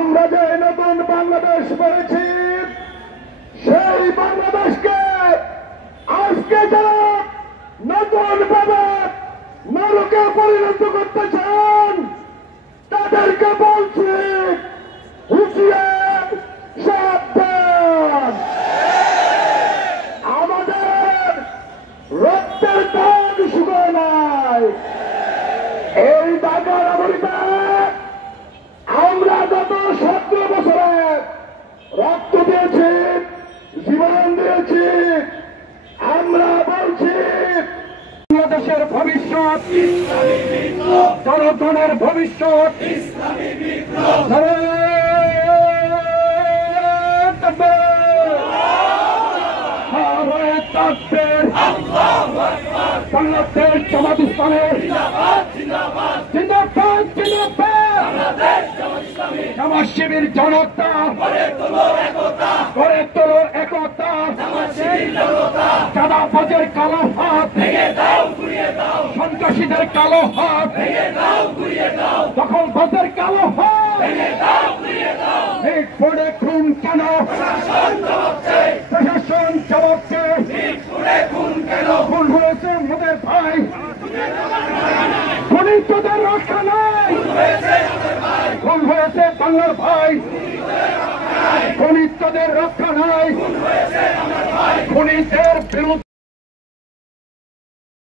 আমরা যে নতুন বাংলাদেশ পেয়েছি, সেই বাংলাদেশকে আজকে যারা নতুন ভাবে নরকে পরিণত করতে চান তাদেরকে বলছি হুঁশিয়ার, সাবধান। আমাদের রক্তের দাগ শুকায় নাই। এই ঢাকার আবরিতে আমরা গত 17 বছরে রক্ত দিয়েছি, জীবন দিয়েছি। আমরা বলছি বাংলাদেশের ভবিষ্যৎ, জনগণের ভবিষ্যৎ বাংলাদেশ জামাত ইসলামের জিন্দাবাদ, জিন্দাবাদ। জামাত শিবির জনতা গড়ে তোলো একতা, চাঁদাবাজের কালো হাত সন্ত্রাসীদের কালো হাত, দখলবাজের কালো হাত। মিটফোর্ডে খুন কেন? প্রশাসন জবাব চায়। খুন হয়েছে মোদের ভাই, খুনিতদের রক্ষা নাই। খুন হয়েছে বাংলার ভাই, খুনিতদের রক্ষা নাই। খুনিদের বিরুদ্ধে